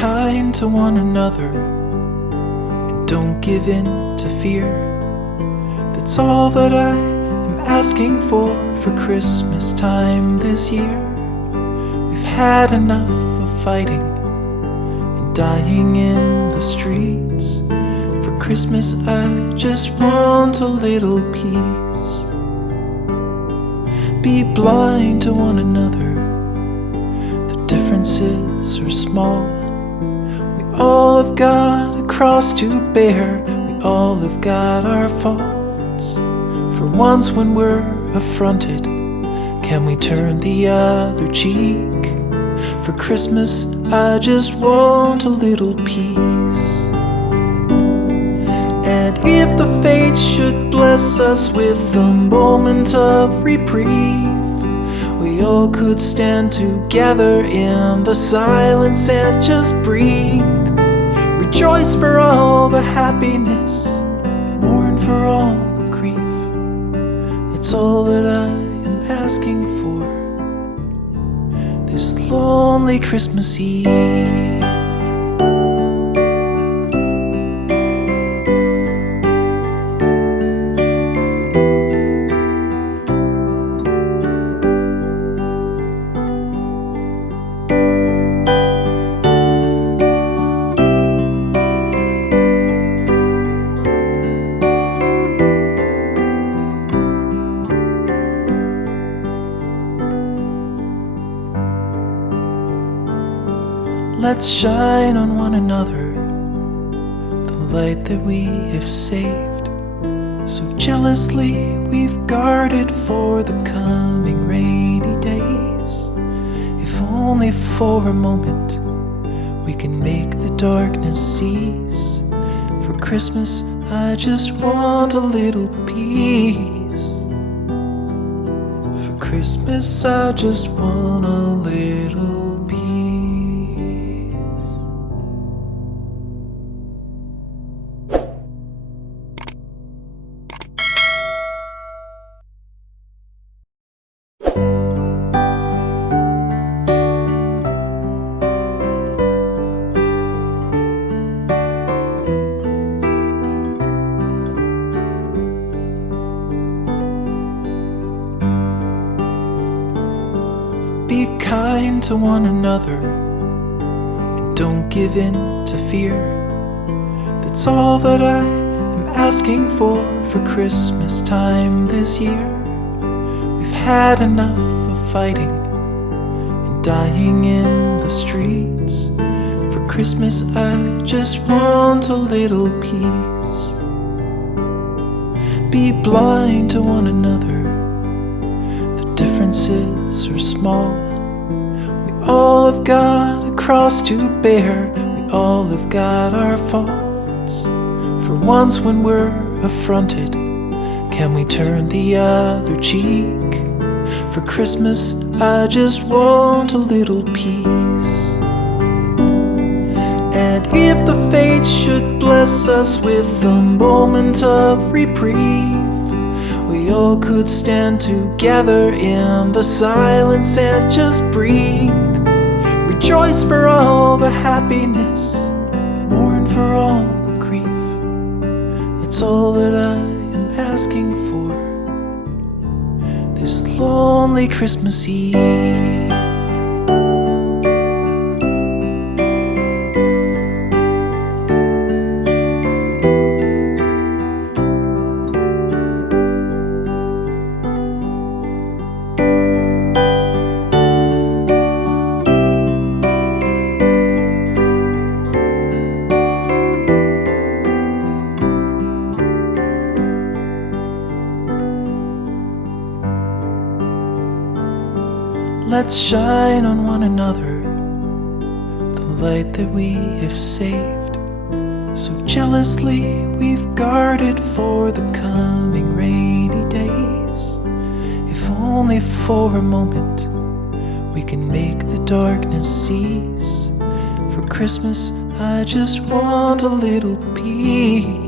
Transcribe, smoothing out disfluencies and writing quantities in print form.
kind to one another and don't give in to fear. That's all that I am asking for Christmas time this year. We've had enough of fighting and dying in the streets. For Christmas I just want a little peace. Be blind to one another, the differences are small. We all have got a cross to bear, we all have got our faults. For once when we're affronted, can we turn the other cheek? For Christmas I just want a little peace. And if the fates should bless us with a moment of reprieve, we all could stand together in the silence and just breathe. Rejoice for all the happiness, mourn for all the grief. It's all that I am asking for this lonely Christmas Eve. Let's shine on one another the light that we have saved. So jealously we've guarded for the coming rainy days. If only for a moment we can make the darkness cease. For Christmas I just want a little peace. For Christmas I just want a little peace. Be kind to one another and don't give in to fear. That's all that I am asking for Christmas time this year. We've had enough of fighting and dying in the streets. For Christmas I just want a little peace. Be blind to one another, differences are small. We all have got a cross to bear, we all have got our faults. For once when we're affronted, can we turn the other cheek? For Christmas I just want a little peace. And if the fates should bless us with a moment of reprieve, we all could stand together in the silence and just breathe. Rejoice for all the happiness, mourn for all the grief. It's all that I am asking for this lonely Christmas Eve. Let's shine on one another the light that we have saved. So jealously we've guarded for the coming rainy days. If only for a moment we can make the darkness cease. For Christmas I just want a little peace.